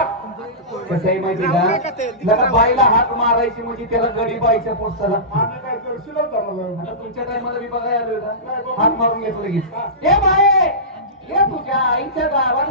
कसं आहे माहिती का, जरा बाईला हाक मारायची म्हणजे त्याला गडी बाईच्या पोटाला. आता तुमच्या टायमाला मी बघायला आलोय का, हाक मारून घेतो लगेच. हे बाई ये तुझ्या आईच्या गावात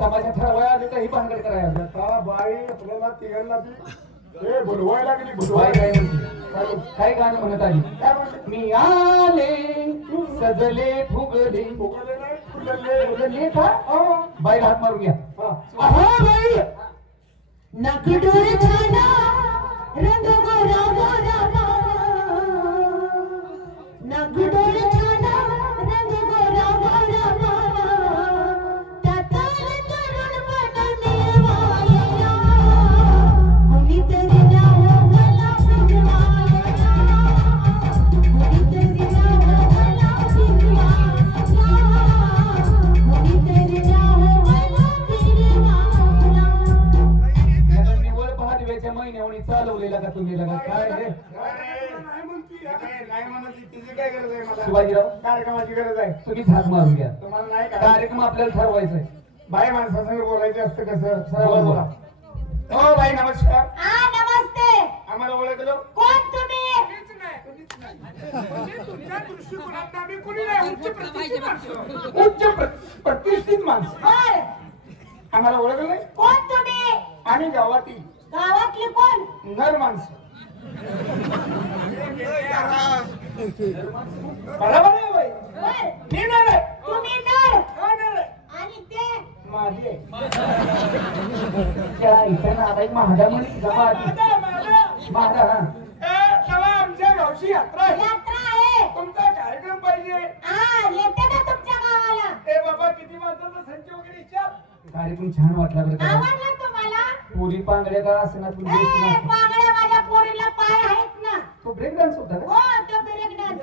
तमाशा ठरवायला आले तर ही भानगड करायला बाई आपल्याला तिघांना बोलवायला लागली. काय गाणं म्हणत आली, मी आले सजले फुगले फुगले का बाई हात मारून घ्या. बाई नकडोर छाना रंग गोरा गोरा नकडोर छाना रंग गोरा गोरा महिन्यावणी चालवलेला का तुम्ही लगा काय रे शिवाजीराव, कार्यक्रमाची गरज आहे, तुम्हीच हात मारून घ्या. तुम्हाला नाही कार्यक्रम आपल्याला ठरवायचा आहे. बाई माणसासंग बोलायचं असतं कसं, सरळ बोला. हो बाई नमस्कार. नमस्ते. आम्हाला ओळखलं कोण तुम्ही? तुमच्या दृष्टिकोनात आम्ही कोणी नाही, उच्च प्रतिष्ठित माणसं. आम्हाला ओळखलं नाही. कोण तुम्ही? आम्ही गावातील. गावातले कोण? नर माणसं. बरोबर आहे बाई. मी नर आहे. तुम्ही नर नर आहे आणि ते माझी आहे. त्या इथं नावाई महाडा म्हणे महाडा. आमच्या गावची यात्रा आहे. यात्रा आहे. तुमचा कार्यक्रम पाहिजे. येते ना तुमच्या गावाला. ए बाबा किती माणसाचा संच वगैरे विचार. कार्यक्रम छान वाटला बरं का. आवडला तुम्हाला? पुरी पांगड्या का असणार तुम्ही. पांगड्या माझ्या पोरीला पाय आहेत ना. तो ब्रेक डान्स होता का? हो तो break dance.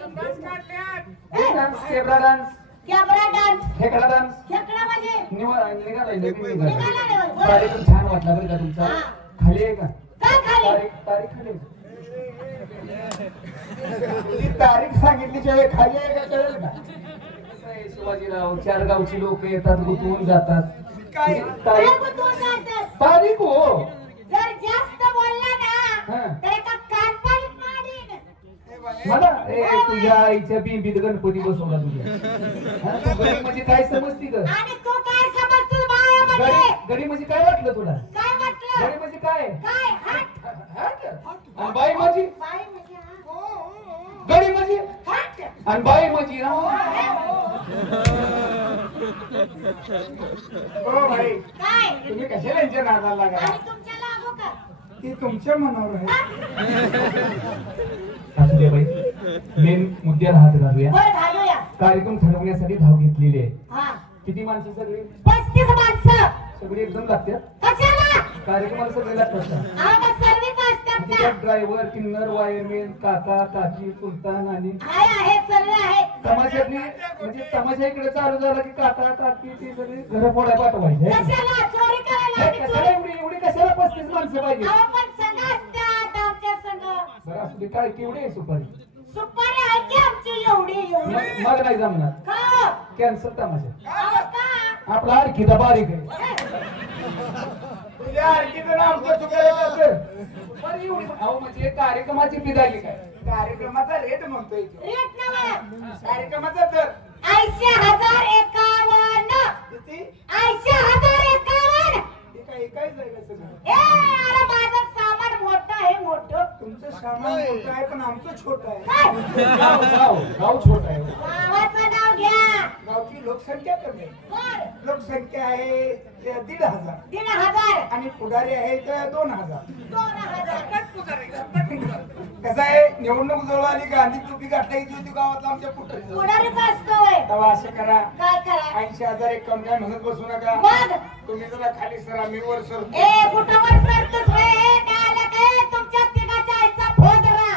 Break dance, cabaret dance, cabaret dance, खेकडा डान्स. खेकडा म्हणजे निघालाय निघाला. कार्यक्रम छान वाटला बरं का तुमचा. खाली आहे का? काय खाली? तारीख खाली आहे. तारीख सांगितली जेव्हा खाली आहे का कळेल का? शिवाजीराव, चार गावची लोक येतात, गुंतवून जातात. तारीख हो. जर जास्त बोलला ना तर एका कानपाडीत मारीन. मला तुझ्या आईच्या बिंबीत गणपती बसवला तुझ्या. गडी म्हणजे काय समजती ग? आणि तू काय समजतो बाया म्हणजे? गडी म्हणजे काय वाटलं तुला? काय वाटलं? गडी म्हणजे काय? काय हात. आणि बाई माझी बाई म्हणजे गडी म्हणजे हात. आणि बाई माझी हो भाई काय? तुम्ही कशाला यांच्या नादाला लागा? आणि तुमच्या लागू का? ते तुमच्या मनावर आहे. असू दे बाई, मेन मुद्द्याला हात घालूया. बरं घालूया. कार्यक्रम ठरवण्यासाठी धाव घेतलेली आहे. हा किती माणसं सगळी? 35 माणसं. सगळी एकदम लागतात कशाला? कार्यक्रमाला सगळे लागतात. आम्हा सर्वच असतात ना. ड्रायव्हर, किन्नर, वायरमॅन, काका काकी, सुलतान आणि आहे सर्व आहे. तमाशातली म्हणजे तमाशा इकडे चालू झाला की काका काकी ते सगळे घर फोडा पाठवायचे. कशाला चोरी करायला? कशाला एवढी कशाला 35 माणसं पाहिजे? आपण संघ असतात आमच्या संघ. बरं असू दे. काय केवढी आहे सुपारी? सुपारी आहे की आमची एवढी? मला नाही जमणार. का? कॅन्सल तमाशा. का? आपला आणखीदा बारीक आहे. तुझ्या आणखीचं नाव अहो म्हणजे कार्यक्रमाची बिदागी काय? कार्यक्रमाचा रेट म्हणतोय. रेट नव्हे, कार्यक्रमाचा दर 80,051. किती? 80,051. काय काय जाईल सगळं? अरे माझं सामान मोठं आहे. मोठं तुमचं सामान मोठं आहे पण आमचं छोटं आहे. काय? गाव छोटं आहे. गावाचं नाव घ्या. गाव गावची लोकसंख्या कमी आहे. बर लोकसंख्या आहे 1,500 1,500 आणि पुढारी आहेत 2,000. 2,000 कसं आहे निवडणूक जवळ आली गांधी चुकी गाठायची होती गावातला आमच्या पुढे पुढारीच असतोय तेव्हा असं करा काय करा 80,051 काय म्हणत बसू नका. मग तुम्ही जरा खाली सरा मी वर सर ए कुठवर सरतोस रे त्याला काय तुमच्या तिघाच्या आईचा फोदरा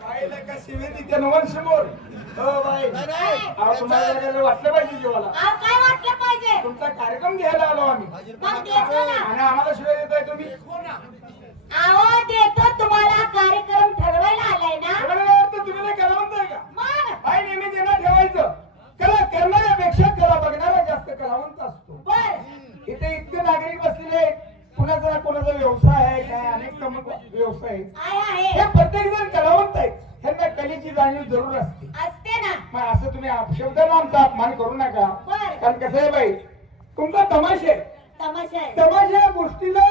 काय का शिवेदी त्या नवनशमोर हो बाई अहो तुम्हाला जरा वाटलं पाहिजे जीवाला. अहो काय वाटलं पाहिजे तुमचा कार्यक्रम घ्यायला आलो आम्ही मग देतो ना आणि आम्हाला शिवाय देताय तुम्ही. अहो देतो तुम्हाला कार्यक्रम ठरवायला आलाय ना तुम्हाला अर्थ तुम्ही नाही कलावंत आहे का. मग काय नेहमी देणार ठेवायचं कला करणाऱ्यापेक्षा कला बघणारा जास्त कलावंत असतो. बर इथे इतके नागरिक बसलेले कुणाचा ना कुणाचा व्यवसाय आहे काय अनेक प्रमुख व्यवसाय आहेत. आहे हे प्रत्येक जण कलावंत आहेत त्यांना कलेची जाणीव जरूर असते. असते ना मग असं तुम्ही शब्दाला आमचा अपमान करू नका. बर कारण कसं आहे बाई तुमचा तमाशे तमाशा आहे तमाशा या गोष्टीला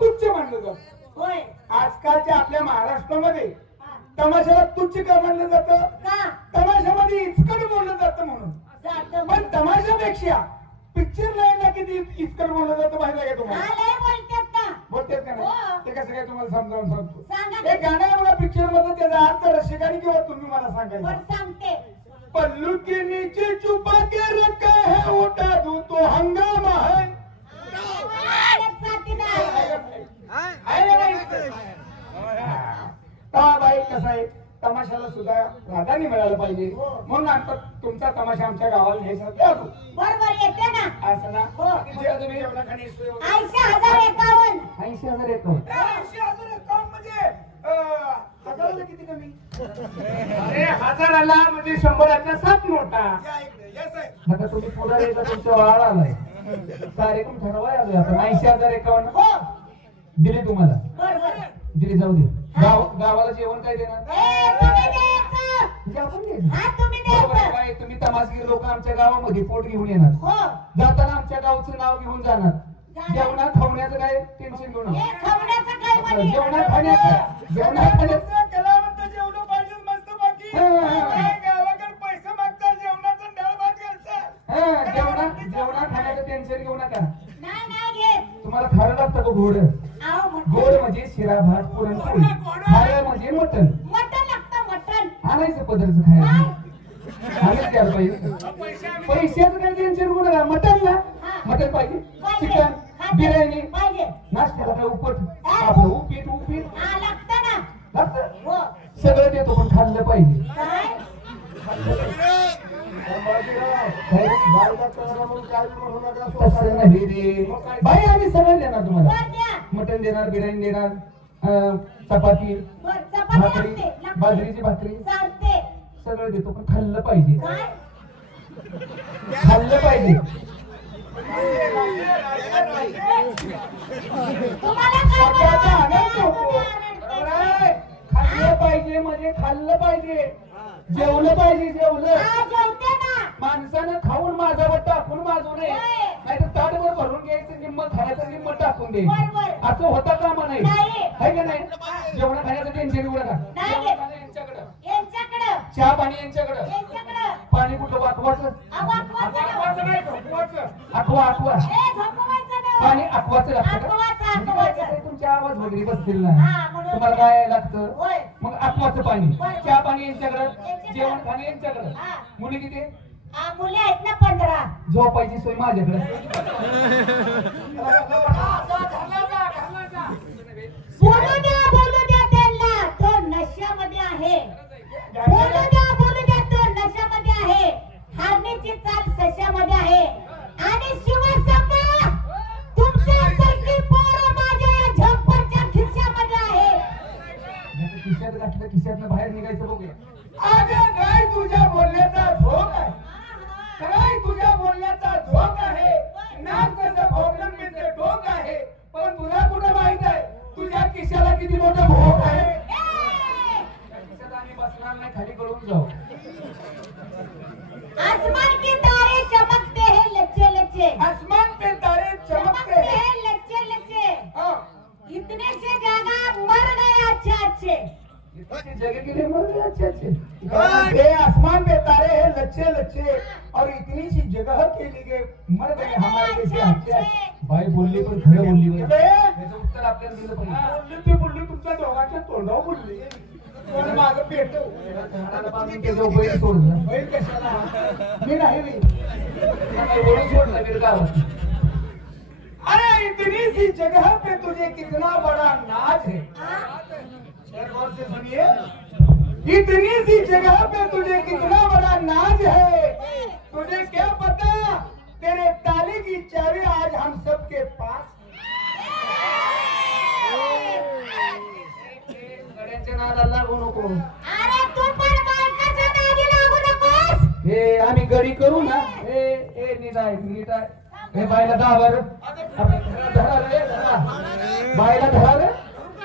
तुच्छ मानलं जातं. होय आजकालच्या आपल्या महाराष्ट्रामध्ये हा. तमाशाला तुच्छ का मानलं जातं. का तमाशामध्ये इचकट बोललं जातं म्हणून. जातं पण तमाशापेक्षा पिक्चर लाईनला किती इचकट बोललं जातं माहिती आहे का तुम्हाला. लय बोलतात ना बोलतेच का हो. नाही ते कसं काय तुम्हाला समजावून सांगतो. सांगा एक गाणं आहे मला पिक्चर मध्ये त्याचा अर्थ रसिकाने किंवा तुम्ही मला सांगायचं. बर सांगते पल्लू के नीचे छुपा के रखा है उठा दूं तो हंगामा है. आहे ना नाही? हा बाई कसं आहे तमाशाला सुद्धा प्राधान्य मिळालं पाहिजे म्हणून आता तुमचा तमाशा आमच्या गावाला न्यायचा द्यावं. बरोबर येते ना असं ना हो. किती द्या तुम्ही जेवणाखाली सोय वगैरे? 80,051 80,001 80,051 म्हणजे हजाराला किती कमी. अरे हजाराला म्हणजे 100च्या 7 नोटा. आता तुम्ही पुढे येता तुमच्या वाळ आलाय कार्यक्रम ठरवाय आलोय आपण 80,051 हो दिली तुम्हाला बरोबर दिली जाऊ दे. गावाला जेवण काय देणार ए तुम्ही द्यायचं म्हणजे आपण द्यायचं. हा तुम्ही बरोबर आहे द्यायचं बाई, तुम्ही तमासगीर लोक आमच्या गावामध्ये पोट घेऊन येणार हो जाताना आमच्या गावचं नाव घेऊन जाणार. जाणार. जेवणात खावण्याचं काय टेन्शन घेऊ हे नका. खवण्याचं काय म्हणे जेवणात खाण्याचं जेवणात खाण्याचं कलावंत जेवढं पाहिजे मस्त बाकी गावाकडे पैसे मागतात जेवणाचं डाळ भात घालतात. जेवणात खाण्याचं टेन्शन घेऊ नका. नाही नाही घेत तुम्हाला खायला लागतं का गोड अहो गोड म्हणजे शिरा भात पुरणपोळी खायला म्हणजे मटण मटण लागतं मटण आणायचं पदार्थ खायला आणायचं द्यायला पाहिजे. पैशाचं काही टेन्शन घेऊ नका. मटणला मटण पाहिजे चिकन बिर्याणी पाहिजे नाश्त्याला काय उपट आपलं उपीट हा लागतं ना लागतं हो सगळं देतो पण खाल्लं पाहिजे. काय तसं नाही रे बाई आम्ही सगळं देणार तुम्हाला. बर द्या मटण देणार बिर्याणी देणार चपाती बर चपाती भाकरी लागते बाजरीची भाकरी चालते सगळं देतो पण खाल्लं पाहिजे. काय खाल्लं पाहिजे. तुम्हाला सगळ्याचा काय आनंद होतो. बरोबर आहे? खाल्लं पाहिजे म्हणजे खाल्लं पाहिजे. जेवलं पाहिजे जेवलं. हा जेवते ना माणसानं खाऊन माझावर टाकून माजू नये. होय. नाहीतर ताटभर भरून घ्यायचं निम्म खायचं निम्म टाकून बरोबर. द्यायचं असं होता कामा नाही नाही. आहे का नाही. जेवण खाण्याचं टेन्शन घेऊ नका. नाही. जेवण खाणं यांच्याकडं यांच्याकडं चहा पाणी यांच्याकडं यांच्याकडं पाणी कुठं वाकवाचं वाकवायचं नाही वाकवायचं. अकवा ए झोपवायचं नाही पाणी अकवाचं लागतं का? अकवाचं, म्हणजे काय अकवाचं. कसं तुमच्या आवाज वगैरे बसतील हा, ना म्हणून. तुम्हाला काय लागतं होय मग अकवाचं पाणी बरं. चहा पाणी यांच्याकडं यांच्याकडं. जेवण खाणं यांच्याकडं हा. मुली किती मुली आहेत ना 15 झोपायची सोय माझ्याकडे. बोलू द्या त्यांना तो नशामध्ये आहे. बोलू द्या तो नशामध्ये आहे. हारण्याची चाल सशामध्ये आहे. आणि शिवसंग तुमच्यासारखी पोरं माझ्या या झंपरच्या खिशामध्ये आहे. खिशात घातलं खिशातनं बाहेर निघायचं बघूया. अगं काय तुझ्या बोलण्याचा झोक आहे. काय तुझ्या बोलण्याचा झोक आहे. नाक त्याचं प्रॉब्लेम मित्र डोक आहे. पण तुला कुठं माहित आहे तुझ्या खिशाला किती मोठं भोग आहे. खिशात आम्ही बसणार नाही खाली गळून जाऊ. आसमान के तारे चमकते हैं लच्चे लच्चे. आसमान पे तारे चमकते चमकते हैं. हैं लच्चे लच्चे. हाँ. इतने से ज्यादा मर गए अच्छे अच्छे. जगह के लिए मर गए अच्छे अच्छे। ये आसमान में तारे हैं लच्छे लच्छे और इतनी सी जगह के लिए मर गए हमारे जैसे अच्छे। बाई बोलली पण खरं बोलली बरं. बे, याचं उत्तर आपल्याला दिलं पाहिजे. बोलली तुमच्या दोघांच्या तोंडावर बोलली कोण माझं पेट झाडाला बांधून त्याचं बैल सोडलं. बैल कशाला मी नाही मी त्याला ओढून सोडलं बिर गावात. अरे इतनी सी जगह पे तुझे कितना बड़ा नाज है शेर गौर से सुनिए इतनी सी जगह पे तुझे कितना बड़ा नाज है तुझे क्या पता तेरे ताले की चाबी आज हम सबके पास गड्यांच्या नादाला लागू नको. अरे तू पण बायकाच्या नादी लागू नकोस. हे आम्ही गडी करू ना. हे नीट आहे नीट आहे. हे बायला धरा बरं. धरा रे धरा. बायला धरा रे.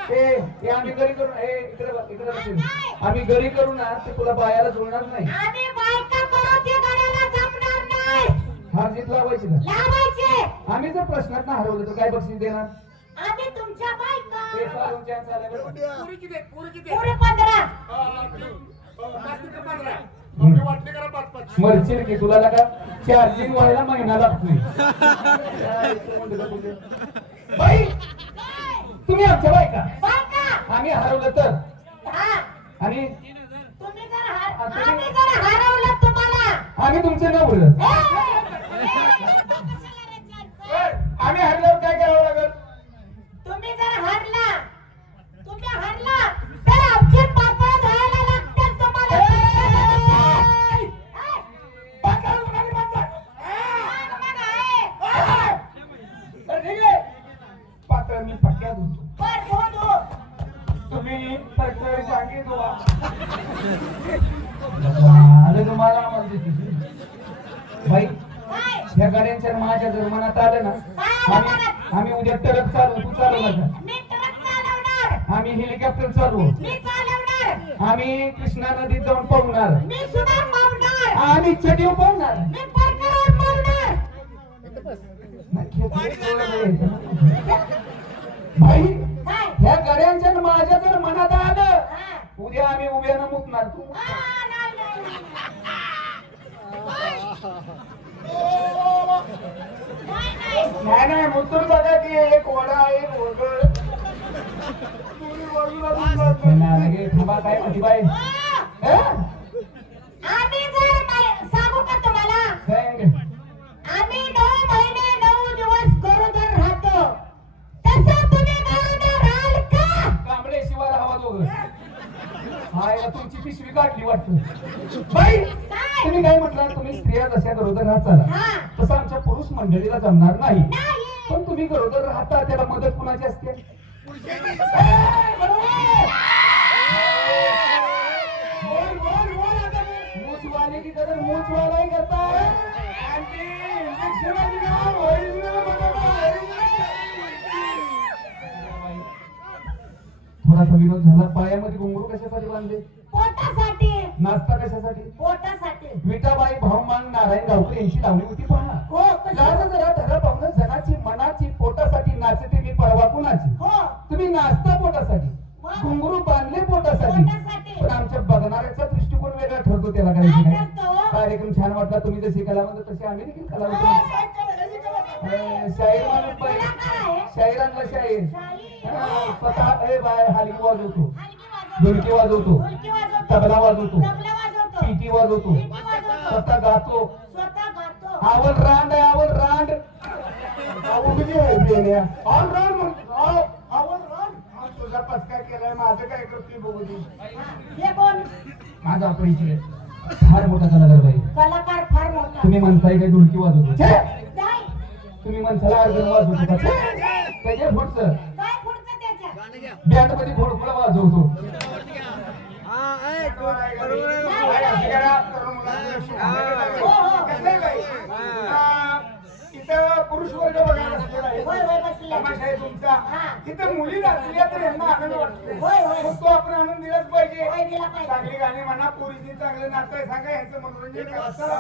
हे आम्ही गडी करू. हे इकडे बघ, इकडे बघ. आम्ही गडी करू ना ते तुला बायाला जोडणार नाही. आम्ही बायका करू ते गड्याला जमणार नाही. हार जीत लावायची ना. लावायचे. आम्ही जर प्रश्नात ना हरवलं तर काय बक्षीस देणार. आम्ही तुमच्या बायका. हे फारून chance आले बरं. पुरे 15. मरशील की तुला लागा चार्जिंग व्हायला महिना लागतोय. बाई तुम्ही आमच्या बायका. बायका. आम्ही हरवलं तर हा. आणि तुम्ही जर हरवलं तुम्हाला. आम्ही तुमचे नवरं. आम्ही हरल्यावर काय करावं लागेल तुम्ही जर हरला तर आमचे पापड धुवायला लागतील तुम्हाला. पात्र मी पट्ट्यात होतो बर धुवू. तुम्ही सरकारी जागी धुवा आलं तुम्हाला आम्हाला देते. बाई काय? ह्या गाड्यांच्या माझ्या जर मनात आलं ना आम्ही उद्या ट्रक चालवू. तू चालवला का. मी ट्रक चालवणार. आम्ही हेलिकॉप्टर चालवू. मी चालवणार. आम्ही कृष्णा नदीत जाऊन पाहणार. मी सुद्धा पावणार. आम्ही चढीव पाहणार. मी परकरावर पावणार. भाई काय? ह्या गाड्यांच्या माझ्या जर मनात आलं हा. उद्या आम्ही उभ्यानं मुकणार. तू नाही. नाही मुतून बघा की एक वडा एक वगळ तुम्ही बाजूला लगे थांबा काय म्हणते बाई. आम्ही जर सांगू का तुम्हाला आम्ही 9 महिने 9 दिवस गरोदर राहतो तसं तुम्ही गरोदर राहाल का. कांबळे शिवाय हवा दोघं. हाय तुमची पिशवी काढली वाटतं. बाई काय? तुम्ही काय म्हटलं तुम्ही स्त्रिया जशा गरोदर राहत चाला हा. तसं आमच्या पुरुष मंडळीला जमणार नाही. नाही. पण तुम्ही गरोदर राहता त्याला मदत कुणाची असते. मूचवाले की गरज मूचवालाही करता. थोडासा विरोध झाला. पायामध्ये घुंगरू कशासाठी बांधले. पोटासाठी. नाश्ता कशासाठी. पोटासाठी. विटाबाई भाऊमान नारायण गावकर यांची लावणी होती पहा. हो. जरा जरा धरा पाहुणं जनाची मनाची पोटासाठी नाचते मी परवा कुणाची. हो. तुम्ही नाचता पोटासाठी घुंगरू बांधले पोटासाठी. पोटासाठी. पण आमच्या बघणाऱ्याचा दृष्टिकोन वेगळा ठरतो त्याला काही काय नाही. ठरतो? कार्यक्रम छान वाटला. तुम्ही जसे कलावंत तसे आम्ही देखील कलावंत. शाहीर माणूस बाई शाहिरांना शाहीर स्वतः बाय हलकी वाजवतो. ढोलकी वाजवतो. तबला वाजवतो. पिटी वाजवतो. स्वतः गातो. आवल रांड आहे आवल रांड. तुझा पचका केलाय माझं काय करतोय बघू दे. हे कोण? माझा परिचय फार मोठा कलाकार बाई. कलाकार फार मोठा. तुम्ही म्हणताय काय ढोलकी वाजवतो. काय? तुम्ही म्हणताला अर्जुन वाजवतो का. त्याच्या पुढचं काय पुढचं त्याच्या? बँड मध्ये घोडपुला वाजवतो. इथं पुरुष वर्ग बघायला बसलेला आहे. होय होय बसले. तमाशा आहे तुमचा. हा. इथं मुली नाचल्या तर यांना आनंद वाटतो. होय, होय. मग तो आपण आनंद दिलाच पाहिजे. होय, दिला पाहिजे. चांगली गाणी म्हणा पोरीची चांगलं नाचाय सांगा यांचं मनोरंजन करा. असं ना.